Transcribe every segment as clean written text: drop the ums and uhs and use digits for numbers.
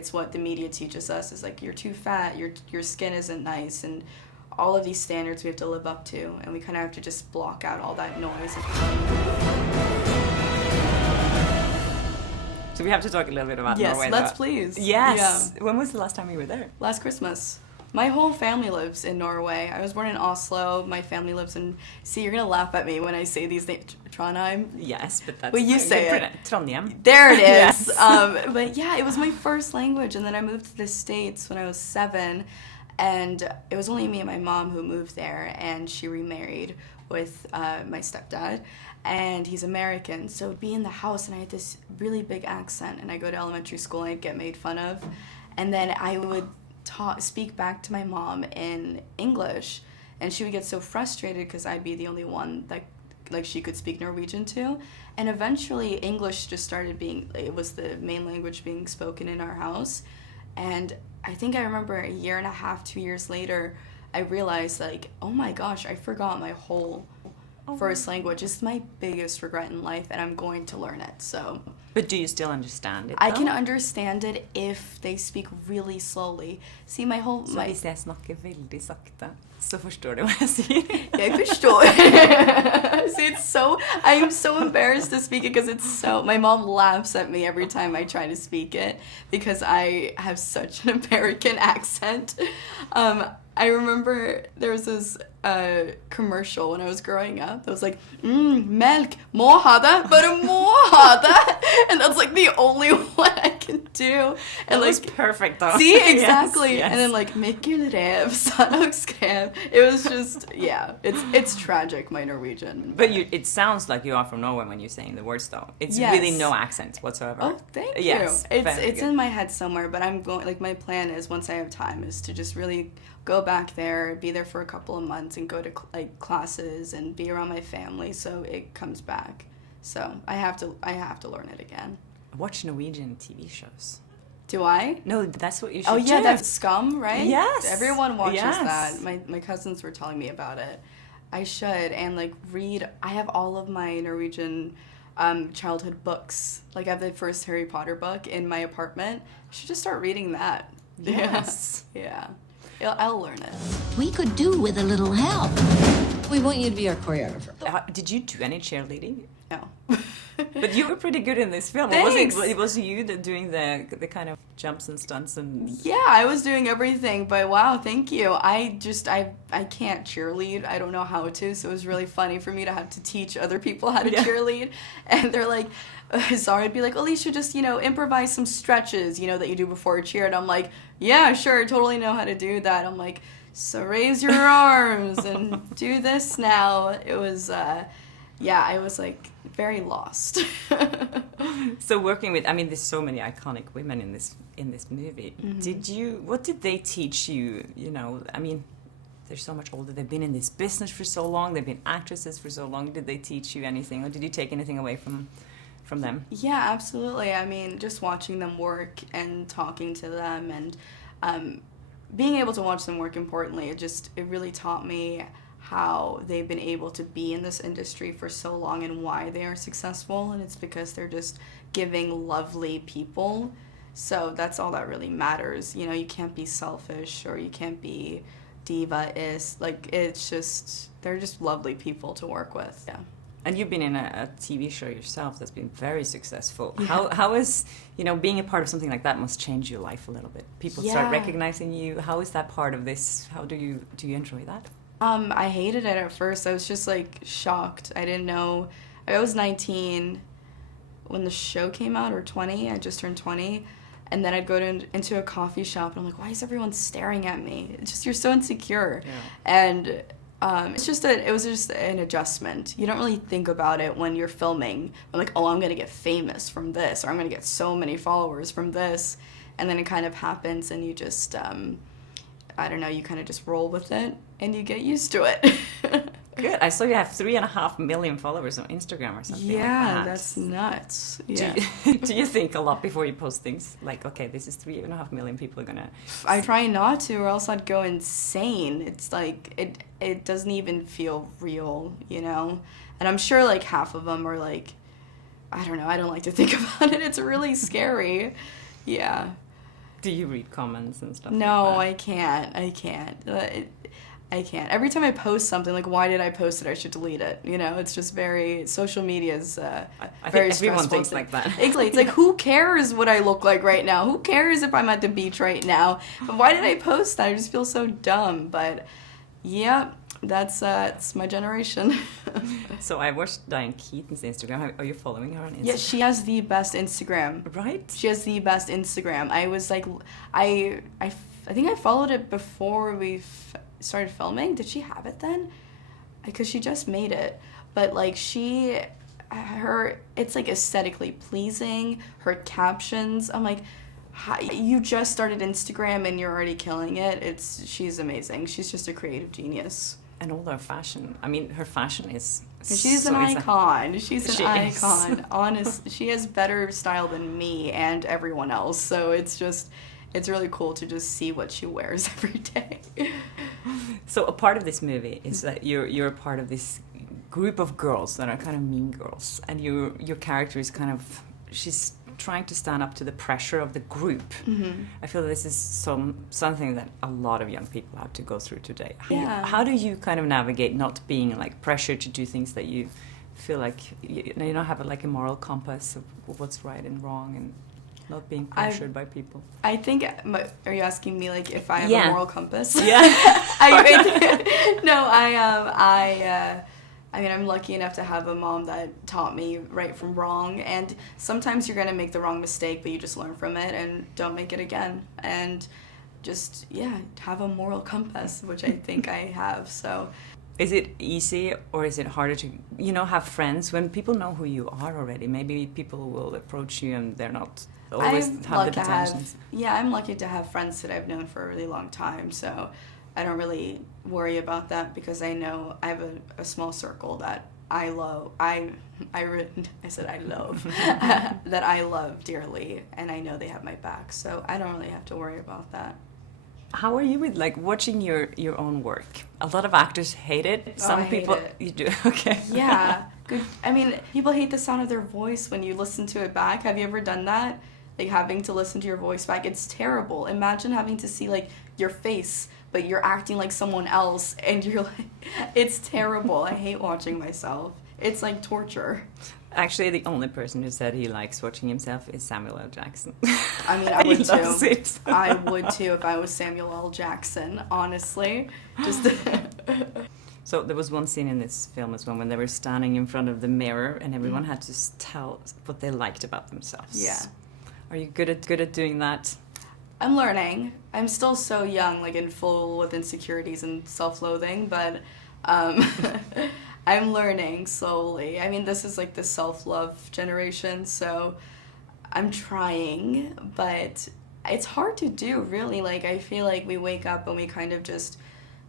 it's what the media teaches us, is like, you're too fat, your skin isn't nice, and all of these standards we have to live up to, and we kind of have to just block out all that noise. So we have to talk a little bit about Yes, Norway. let's please. Yes. Yeah. When was the last time you were there? Last Christmas. My whole family lives in Norway. I was born in Oslo. My family lives in... See, you're going to laugh at me when I say these names. Trondheim? Yes, but that's... Well, you say it. Trondheim. There it is. Yes. But yeah, it was my first language. And then I moved to the States when I was 7. And it was only me and my mom who moved there. And she remarried with my stepdad. And he's American. So I'd be in the house and I had this really big accent. And I go to elementary school and I'd get made fun of. And then I would... speak back to my mom in English, and she would get so frustrated because I'd be the only one that like she could speak Norwegian to. And eventually English just started being, it was the main language being spoken in our house. And I think I remember a year and a half, 2 years later, I realized like, oh my gosh, I forgot my whole first language. It's my biggest regret in life, and I'm going to learn it. So but do you still understand it, I can understand it if they speak really slowly. See, my whole... Så hvis jeg snakker veldig sakte, så forstår du hva jeg sier? Jeg forstår. See, it's so... I am so embarrassed to speak it because it's so... My mom laughs at me every time I try to speak it because I have such an American accent. I remember there was this commercial when I was growing up that was like, melk, må ha det, bare må ha det. And that's like the only one I can do. And that was like, perfect though. See, exactly. Yes. And then like, Mikkel rev, sanok skrev. It was just, yeah, it's tragic, my Norwegian. But it sounds like you are from Norway when you're saying the words though. It's really no accent whatsoever. Oh, thank you. Yes, It's in my head somewhere, but I'm going, like my plan is once I have time is to just really go back there, be there for a couple of months and go to like classes and be around my family so it comes back. So I have to learn it again. Watch Norwegian TV shows. Do I? No, that's what you should do. Oh yeah, that's Scum, right? Yes. Everyone watches that. My cousins were telling me about it. I should, and like read. I have all of my Norwegian childhood books. Like I have the first Harry Potter book in my apartment. I should just start reading that. Yes. Yeah. I'll learn it. We could do with a little help. We want you to be our choreographer. Did you do any cheerleading? No. But you were pretty good in this film. Thanks. Was you doing the kind of jumps and stunts and... Yeah, I was doing everything, but wow, thank you. I can't cheerlead. I don't know how to, so it was really funny for me to have to teach other people how to cheerlead. And they're like, sorry, I'd be like, Alisha, just, improvise some stretches, that you do before a cheer. And I'm like, yeah, sure, I totally know how to do that. I'm like, so raise your arms and do this now. It was, I was like very lost. So working with, there's so many iconic women in this movie. Mm-hmm. What did they teach you? They're so much older. They've been in this business for so long. They've been actresses for so long. Did they teach you anything, or did you take anything away from them? Yeah, absolutely. Just watching them work and talking to them and being able to watch them work, importantly, it really taught me how they've been able to be in this industry for so long and why they are successful, and it's because they're just giving lovely people. So that's all that really matters. You can't be selfish or you can't be diva-ist. Like, they're just lovely people to work with. Yeah. And you've been in a TV show yourself that's been very successful. Yeah. How is, being a part of something like that must change your life a little bit. People start recognizing you. How is that part of this? How do you enjoy that? I hated it at first. I was just like shocked. I didn't know. I was 19 when the show came out, or 20. I just turned 20. And then I'd go into a coffee shop and I'm like, why is everyone staring at me? It's just, you're so insecure. Yeah. And it was just an adjustment. You don't really think about it when you're filming. I'm like, oh, I'm going to get famous from this, or I'm going to get so many followers from this. And then it kind of happens and you just, I don't know, you kind of just roll with it and you get used to it. Good. I saw you have 3.5 million followers on Instagram or something like that. Yeah, that's nuts. Yeah. Do you think a lot before you post things? Like, okay, this is 3.5 million people are going to... I try not to, or else I'd go insane. It's like, it doesn't even feel real, And I'm sure like half of them are like, I don't know, I don't like to think about it. It's really scary. Yeah. Do you read comments and stuff? No, like that? I can't. I can't. Every time I post something, like, why did I post it? I should delete it. You know, it's just very, social media is I very think everyone stressful. thinks like that. Exactly. It's like, who cares what I look like right now? Who cares if I'm at the beach right now? But why did I post that? I just feel so dumb. But, yeah, that's my generation. So I watched Diane Keaton's Instagram. Are you following her on Instagram? Yeah, she has the best Instagram. Right? She has the best Instagram. I was like, I think I followed it before we started filming. Did she have it then? Because she just made it. But like it's like aesthetically pleasing. Her captions, I'm like, you just started Instagram and you're already killing it. She's amazing. She's just a creative genius. And all her fashion. I mean, her fashion is. She's an icon. She's an icon. Is. Honest, she has better style than me and everyone else. So it's really cool to just see what she wears every day. So a part of this movie is that you're a part of this group of girls that are kind of mean girls, and your character is kind of, she's trying to stand up to the pressure of the group. Mm-hmm. I feel this is something that a lot of young people have to go through today. Yeah. How do you kind of navigate not being like pressured to do things that you feel like you don't have like a moral compass of what's right and wrong, and not being pressured by people? I think, are you asking me like if I have a moral compass? Yeah. I mean, I'm lucky enough to have a mom that taught me right from wrong, and sometimes you're gonna make the wrong mistake, but you just learn from it and don't make it again, and just, have a moral compass, which I think I have, so. Is it easy, or is it harder to, have friends when people know who you are already? Maybe people will approach you and they're not always have the pretensions. I'm lucky to have friends that I've known for a really long time, so I don't really worry about that because I know I have a small circle that I love. I said I love that I love dearly, and I know they have my back, so I don't really have to worry about that. How are you with like watching your own work? A lot of actors hate it. Some people hate it. You do. Okay. Yeah. Good. I mean, people hate the sound of their voice when you listen to it back. Have you ever done that? Like having to listen to your voice back. It's terrible. Imagine having to see like your face, but you're acting like someone else, and you're like, it's terrible. I hate watching myself. It's like torture. Actually, the only person who said he likes watching himself is Samuel L. Jackson. I mean, I would too. It. I would too if I was Samuel L. Jackson, honestly. Just. So there was one scene in this film as well when they were standing in front of the mirror and everyone had to tell what they liked about themselves. Yeah. Are you good at doing that? I'm learning. I'm still so young, like in full with insecurities and self-loathing, but I'm learning slowly. I mean, this is like the self-love generation, so I'm trying, but it's hard to do, really. Like, I feel like we wake up and we kind of just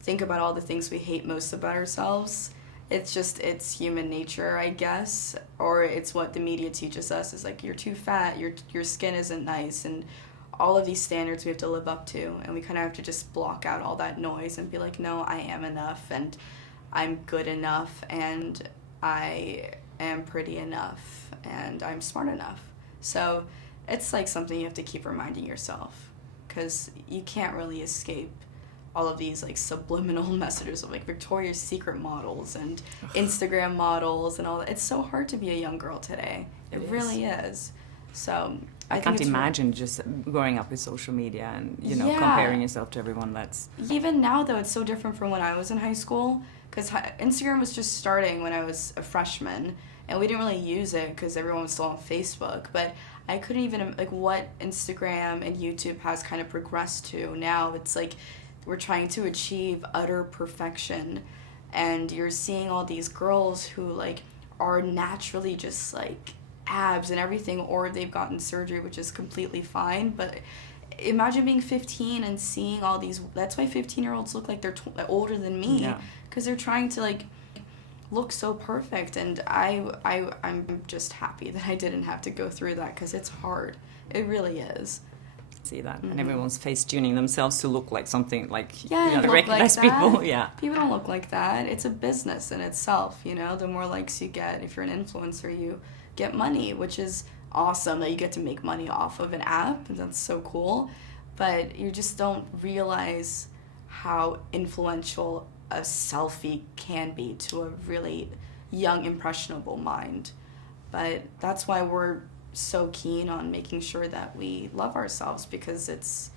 think about all the things we hate most about ourselves. It's human nature, I guess, or it's what the media teaches us, is like, you're too fat, your skin isn't nice, and all of these standards we have to live up to, and we kind of have to just block out all that noise and be like, no, I am enough, and I'm good enough, and I am pretty enough, and I'm smart enough. So it's like something you have to keep reminding yourself, because you can't really escape all of these like subliminal messages of like Victoria's Secret models and Instagram models and all that. It's so hard to be a young girl today. It really is. So I can't imagine just growing up with social media and comparing yourself to everyone. That's even now though, it's so different from when I was in high school, because Instagram was just starting when I was a freshman, and we didn't really use it because everyone was still on Facebook. But I couldn't even like what Instagram and YouTube has kind of progressed to now. It's like we're trying to achieve utter perfection, and you're seeing all these girls who like are naturally just like abs and everything, or they've gotten surgery, which is completely fine. But imagine being 15 and seeing all these. That's why 15-year-olds look like they're older than me, because they're trying to like look so perfect. And I'm just happy that I didn't have to go through that, because it's hard. It really is. See that, and everyone's face tuning themselves to look like something like like recognize people. Yeah, people don't look like that. It's a business in itself. The more likes you get, if you're an influencer, you get money, which is awesome that you get to make money off of an app, and that's so cool. but you just don't realize how influential a selfie can be to a really young, impressionable mind. But that's why we're so keen on making sure that we love ourselves, because it's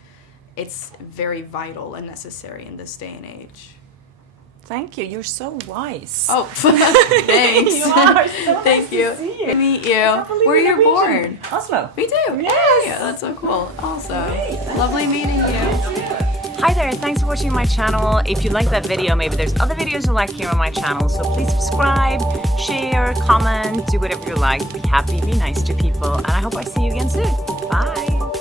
very vital and necessary in this day and age. Thank you. You're so wise. Oh, thanks. You are so Thank nice you. to see you. To meet you. Where you're born? Oslo. We do. Yes. Yeah, that's so cool. Awesome. Great. Lovely meeting you. Hi there, thanks for watching my channel. If you like that video, maybe there's other videos you like here on my channel, so please subscribe, share, comment, do whatever you like. Be happy, be nice to people, and I hope I see you again soon. Bye.